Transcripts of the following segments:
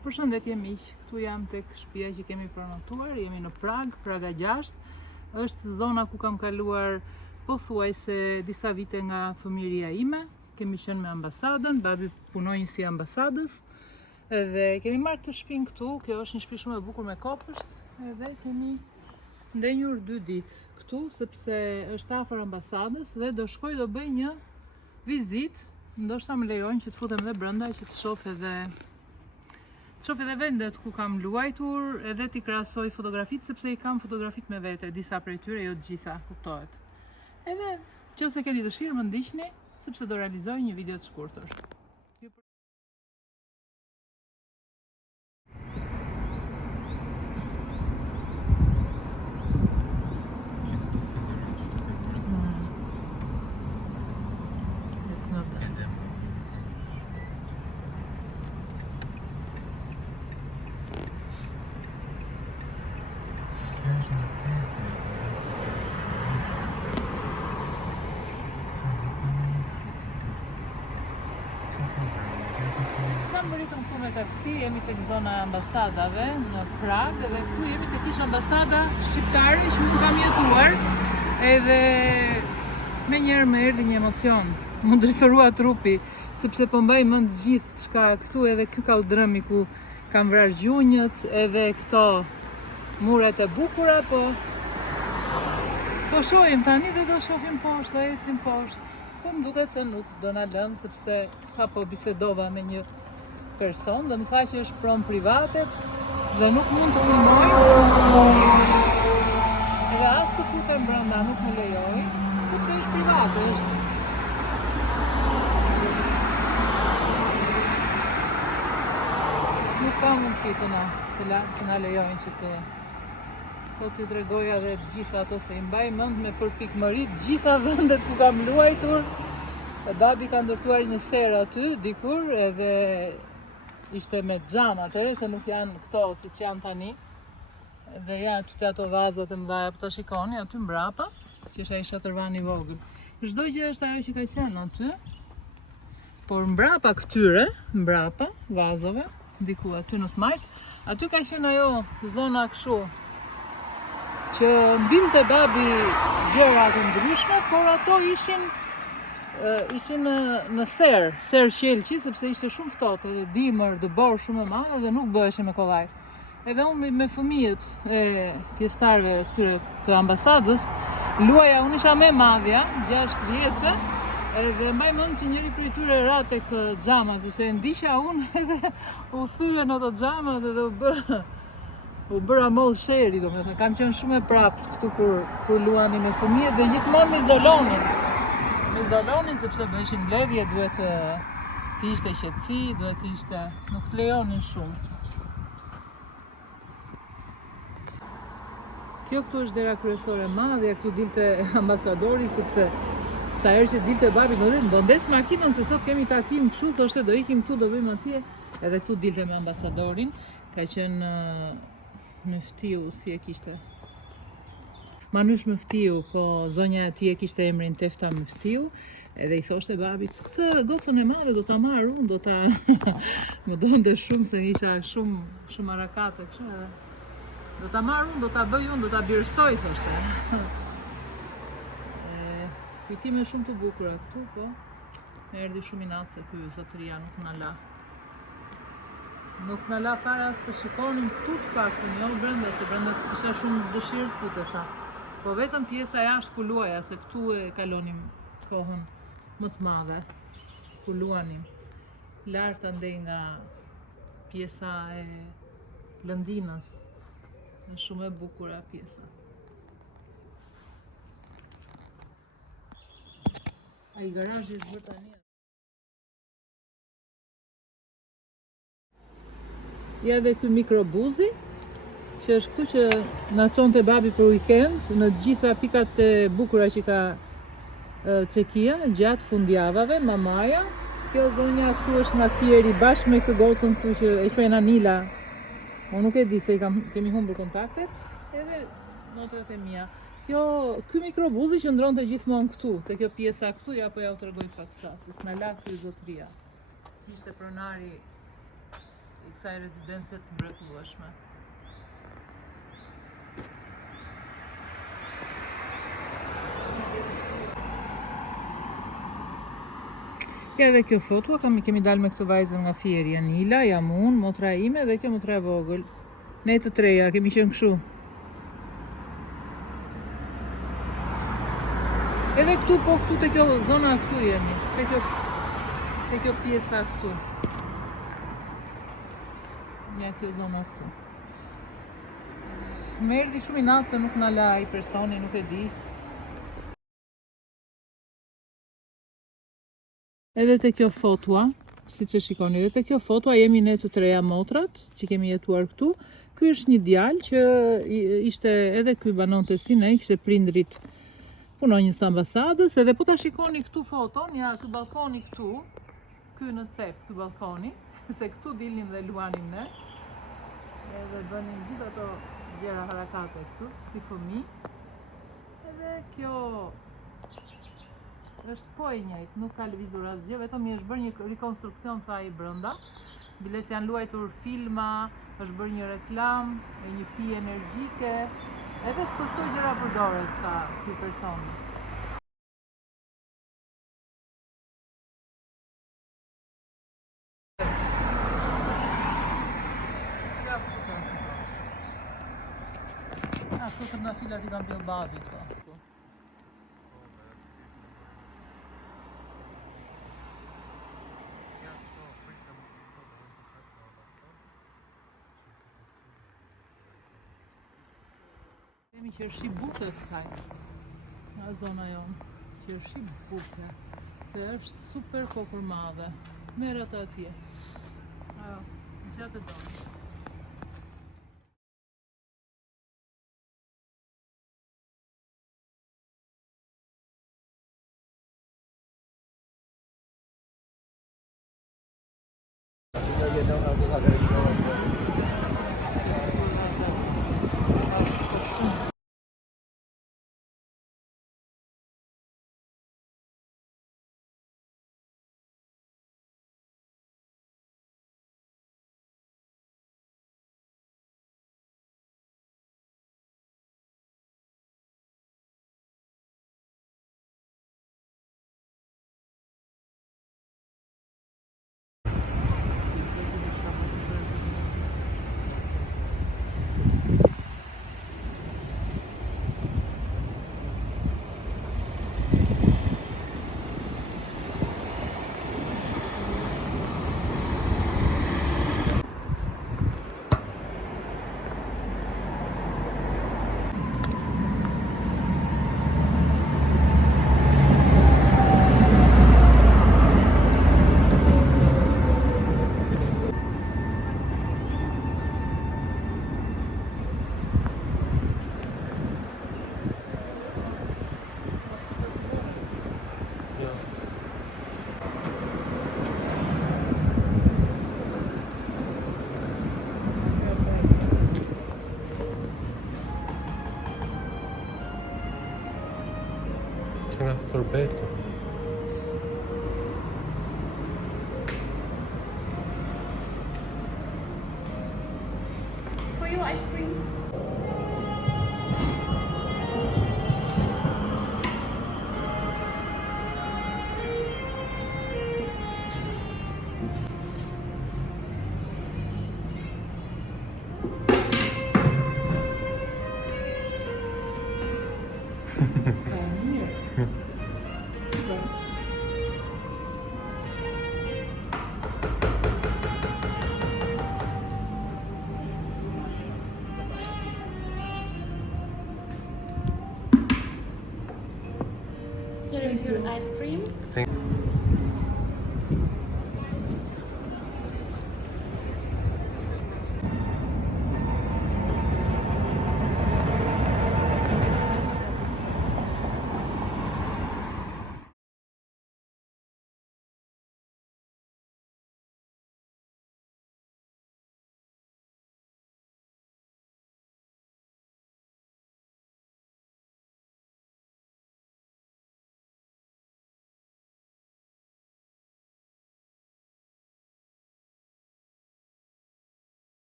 Përshëndetje miq, këtu jam tek shtëpia që kemi pranotuar, jemi në Prag, Praga 6. Është zona ku kam kaluar pothuajse disa vite nga fëmijëria ime. Kemi qenë me ambasadën, babi punoi si ambasadës. Edhe kemi marrë këtë shtëpinë këtu, kjo është një shtëpi shumë e bukur me kopësht, edhe kemi ndenjur 2 ditë këtu sepse është afër ambasadës dhe do shkoj do bëj një vizitë, ndoshta më lejojnë që të futem edhe brenda që të shoh edhe vendet ku kam luajtur, edhe t'i krahasoj fotografitë sepse i kam fotografitë me vete, disa prej tyre, jo të gjitha, kuptohet. Edhe nëse keni dëshirë më ndiqni sepse do realizoj një video të shkurtër. Sa më rritëm këtu me taksi, jemi tek zona e ambasadave në Prag, dhe këtu jemi tek ish ambasada shqiptare që nuk kam jetuar, edhe me njerë më erdhi një emocion, më ndriçorua trupi, sepse po mbaj mend gjithë çka këtu, edhe ky kaldrëmi ku kam vrarë gjunjët, edhe këto muret e bukura, po shohim tani dhe do shohim poshtë, do ecim poshtë. Po më duket se nuk do na lënë sepse sapo bisedova me një person dhe më tha që është pronë private dhe nuk mund të filmoj. Edhe as të futem brenda nuk më lejoj, sepse është private, është. Nuk ka mundësi të na lejojnë që të t'ju tregoja dhe të gjitha ato se i mbaj mend me përpikmëri të gjitha vendet ku kam luajtur. Babi ka ndërtuar një serë aty dikur, edhe ishte me xham atëherë, se nuk janë këto siç janë tani. Dhe janë aty ato vazat e mëdha, po ta shikoni aty mbrapa, që është ai shatërvani i vogël. Çdo gjë është ajo që ka qenë aty. Por mbrapa këtyre, mbrapa vazove, diku aty në të majt, aty ka qenë ajo zona kështu që mbinte babi gjëra të ndryshme, por ato ishin në ser qelqi, sepse ishte shumë ftohtë, edhe dimër, dëbor shumë e madhe dhe nuk bëheshin me kollaj. Edhe unë me fëmijët e pjesëtarëve këtyre të ambasadës, luaja, unë isha më e madhja, 6 vjeçë, edhe mbaj mend që njëri prej tyre ra tek xhamat, sepse e ndiqja unë edhe u thye në ato xhamat edhe u bëra moll sheri, domethënë kam qenë shumë e prapë këtu kur luani me fëmijët dhe gjithmonë me izolonin sepse bëheshin mbledhje, duhet të ishte qetësi, duhet të ishte, nuk të lejonin shumë. Kjo këtu është dera kryesore e madhe, këtu dilte ambasadori, sepse sa herë që dilte babi do ndes makinën se sot kemi takim kështu, thoshte do ikim këtu, do bëjmë atje, edhe këtu dilte me ambasadorin, ka qenë Mëftiu, si e kishte? Manush Mëftiu, po zonja e tij e kishte emrin Tefta Mëftiu, edhe i thoshte babit, këtë gocën e madhe do ta marr unë, do ta më donte shumë se isha shumë arakate kështu, edhe do ta marr unë, do ta bëj unë, do ta birësoj, thoshte. Kujtime shumë të bukura këtu, po më erdhi shumë inat se ky zotëria nuk na la. Nuk na la fare as të shikonim këtu të paktën, jo brenda, se brenda isha shumë dëshirë të futesha. Po vetëm pjesa jashtë ku luaja, se këtu e kalonim kohën më të madhe, ku luanim. Lart andej nga pjesa e lëndinës, është shumë e bukur ajo pjesa. Ai garazhi është bërë tani. Ja dhe ky mikrobuzi, që është këtu që na çonte babi për weekend, në gjitha pikat e bukura që ka Çekia gjatë fundjavave, mamaja. Kjo zonja këtu është nga Fieri bashkë me këtë gocën këtu që e quajnë Anila. Unë nuk e di se kemi humbur kontaktet, edhe notrat e mia. Ky mikrobuzi që ndronte gjithmonë këtu, te kjo pjesa këtu, ja po ja u tregoj pak sa, se s'na la ky zotëria. Ishte pronari i kësaj rezidence të mrekullueshme. Edhe kjo foto kemi dalë me këtë vajzën nga Fierja, Nila, jam unë, motra ime dhe kjo motra e vogël. Ne të treja kemi qenë kështu. Edhe këtu, po këtu te kjo zona këtu jemi, te kjo pjesa këtu. Ja kjo zona këtu. Më erdhi shumë i natë se nuk na la ai personi, nuk e di. Edhe te kjo fotua, siç e shikoni, edhe te kjo fotua jemi ne të treja motrat që kemi jetuar këtu. Ky është një djalë që ishte edhe ky banonte si ne, kishte prindrit punonjës të ambasadës, edhe po ta shikoni këtu foton, ja ky balkoni këtu, ky në cep, ky balkoni, se këtu dilnim dhe luanim ne. Edhe bënim gjithë ato gjëra harakate këtu, si fëmijë. Edhe kjo është po e njëjtë, nuk ka lëvizur asgjë, vetëm i është bërë një rekonstruksion tha i brenda. Biles janë luajtur filma, është bërë një reklam, një pije energjike, edhe këto gjëra përdoret tha ky person. Këto të nga filat i kam bjell babi këto. Kemi qershi buke kësaj, nga zona jonë, qershi buke, se është super kokër madhe, merë atë atje, zgjatë e donë. Nga sorbeto. For you, ice cream. Here is your ice cream. Thank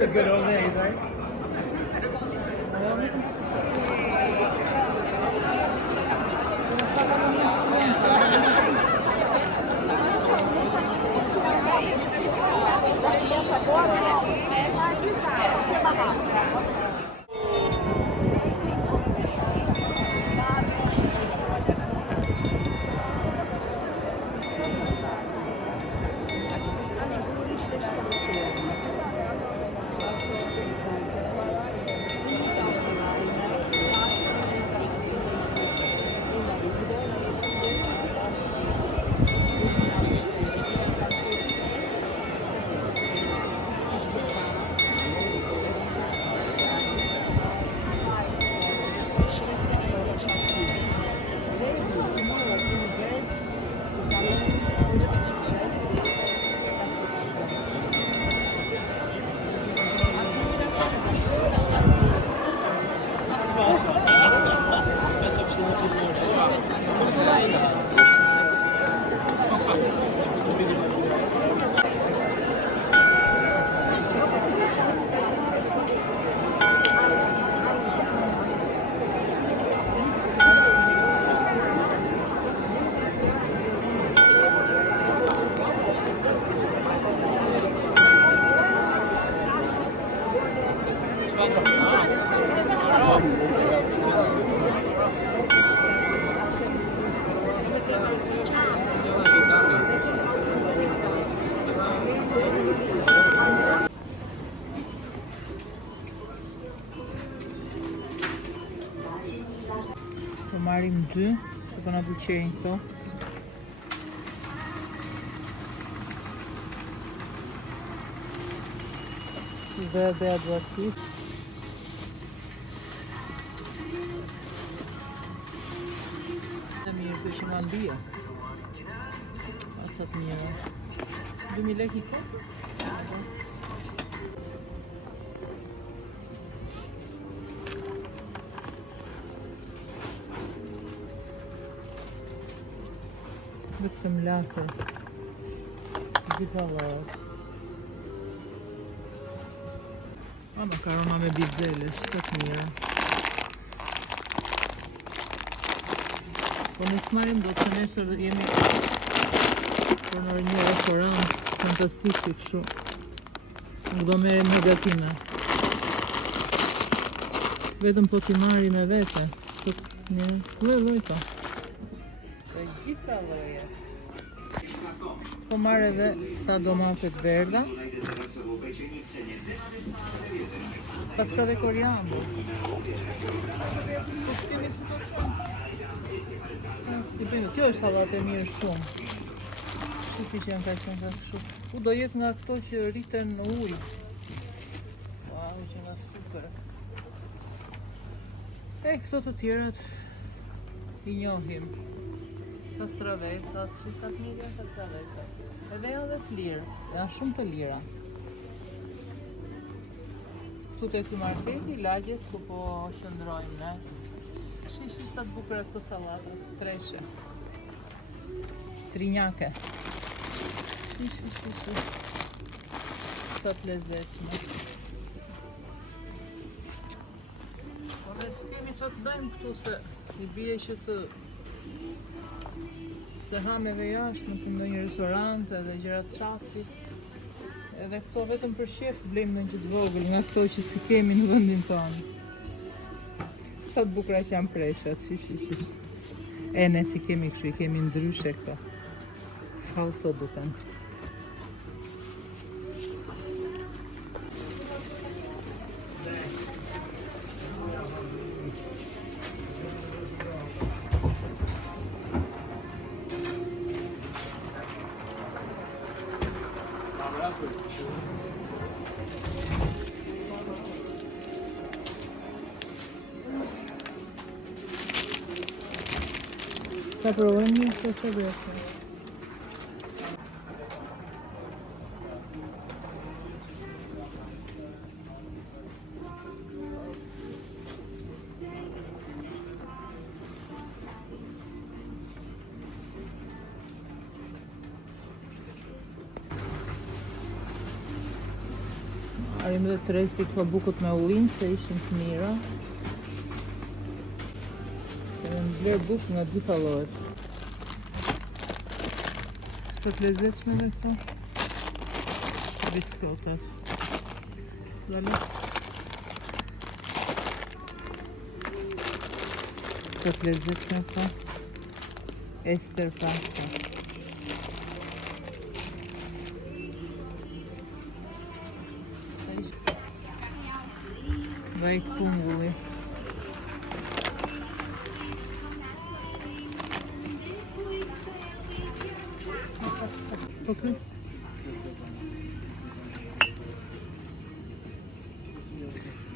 The good old days, right? Po marrim dy, se po na buqejnë këto. Dhe beja duartis. E mirë të që nga mbija. Asat mirë. 2000 lek i ka? Vetëm lakër. Gjitha lorë. Makarona me bizele, sa të mirë. Po ne s'marrim do të nesër jemi për në një restorant fantastik që kështu. Nuk do merrim negatime. Vetëm po t'i marrim me vete. Një lloj ka. Të gjitha lloje. Po marr edhe sa domate të verdha. Pasta dhe koriandër. Po s'kemi si të shumë. Si bëjmë, kjo është sallatë e mirë shumë. Që janë ka qenë ka shumë. U do jetë nga këto që rriten në ujë. Wow, që nga super. Këto të tjerat i njohim. Kastravecat, shisat mirë janë kastravecat. Edhe janë dhe të lirë, janë shumë të lira. Këtu te ky marketi, lagjes ku po qëndrojmë ne. Shishi sa të bukura këto sallatat, treshe. Trinjake. Shishi. Sa të lezetshme. Po ne s'kemi që të bëjmë këtu se i bie që të se ham edhe jashtë në ndonjë restorant edhe gjëra të çastit. Edhe këto vetëm për shef blejmë në një të vogël nga këto që si kemi në vendin tonë. Sa të bukura që janë preshat, shish. E ne si kemi kështu, i kemi ndryshe këto. Falso duken. Ta provojmë një të që bërë. Arim dhe të resi këto bukut me ullinë se ishin të mira. Në vlerë buk nga gjitha llojet. Është të lezetshme dhe këto. Biskotat. Dale. Është të lezetshme këto. Ester pasta. Vaj kungulli. Okay.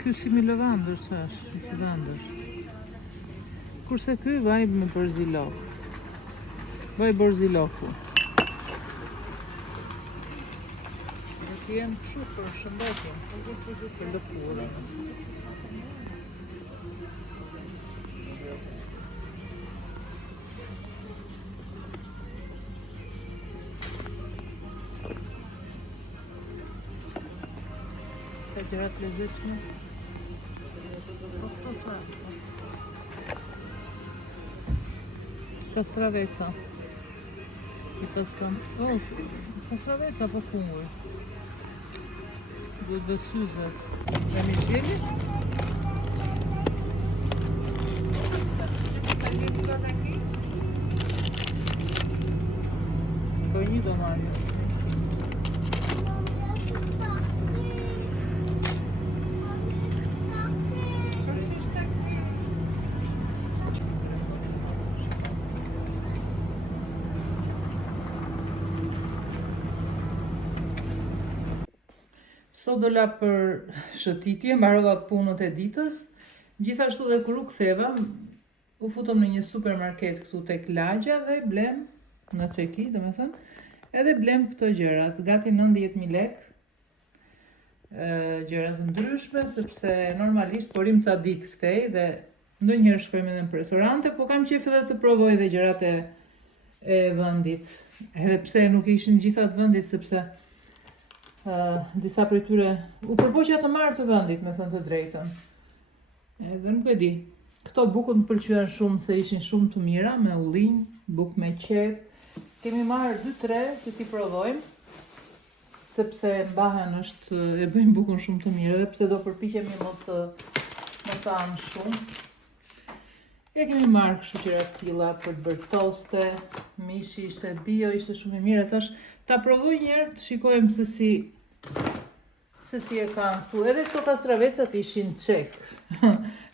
Ky si mi lavandër, thash, lavandër. Kurse ky vaj me borzilok. Vaj borziloku. Ne jem kështu për shëndetjen, për lëkurën. Sa gjërat lezetshme. Kastraveca. Kastraveca po kungur. Do syzet. Jam i gjeli? Po një do marrë. Sot dola për shëtitje, mbarova punët e ditës, gjithashtu dhe kur u ktheva, u futëm në një supermarket këtu tek lagja dhe blem, në Çeki, domethënë, edhe blem këto gjërat, gati 90.000 lek, gjëra të ndryshme, sepse normalisht porim ca ditë këtej dhe ndonjëherë shkojmë edhe në restorante, po kam qejf edhe të provoj edhe gjërat e vendit. Edhe pse nuk ishin gjitha të vendit, sepse disa prej tyre u përpoqja të marrë të vendit, me thënë të drejtën. Edhe nuk e di. Këto bukët më pëlqyen shumë se ishin shumë të mira, me ullinj, bukë me qep. Kemi marrë 2-3 që t'i provojmë, sepse mbahen e bëjmë bukën shumë të mirë, dhe pse do përpiqemi mos të anë shumë. E kemi marrë kështu gjëra të tilla për të bërë toste, mishi ishte bio, ishte shumë i mirë. Thash, ta provoj një herë të shikojmë se si e kanë këtu. Edhe këto kastravecat ishin çek.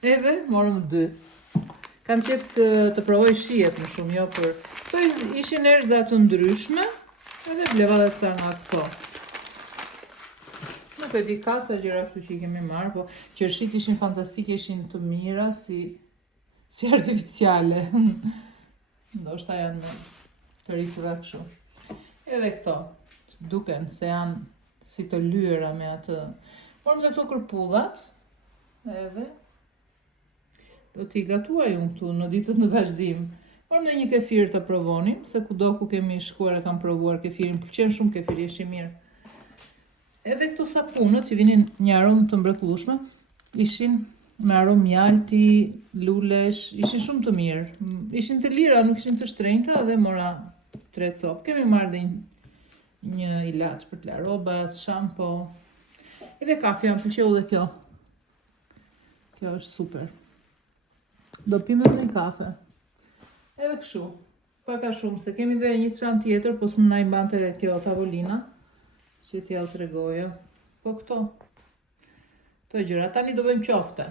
Edhe morëm 2. Kam qef të provoj shijet më shumë, jo për... Po ishin erza të ndryshme, edhe bleva dhe ca nga këto. Nuk e di ka ca gjëra këtu që i kemi marrë, po qershit ishin fantastike, ishin të mira, si artificiale. ndoshta janë me të rritura kështu. Edhe këto, duken se janë si të lyera me atë. Por me këto kërpullat, edhe do t'i gatuaj unë këtu në ditët në vazhdim. Por në një kefir të provonim, se kudo ku kemi shkuar e kam provuar kefirin, pëlqen shumë kefiri, është i mirë. Edhe këto sapunët që vinin një aromë të mrekullueshme, ishin me aromë mjalti, lulesh, ishin shumë të mirë. Ishin të lira, nuk ishin të shtrenjta dhe mora 3 copë. Kemi marrë dhe një ilaç për të larobat, shampo. Edhe kafja, më pëlqeu dhe kjo. Kjo është super. Do pime dhe një kafe. Edhe kështu, paka shumë, se kemi dhe një çantë tjetër, po s'më na i mbante kjo tavolina, që t'ja u tregoja. Po këto gjëra, tani do bëjmë qofte.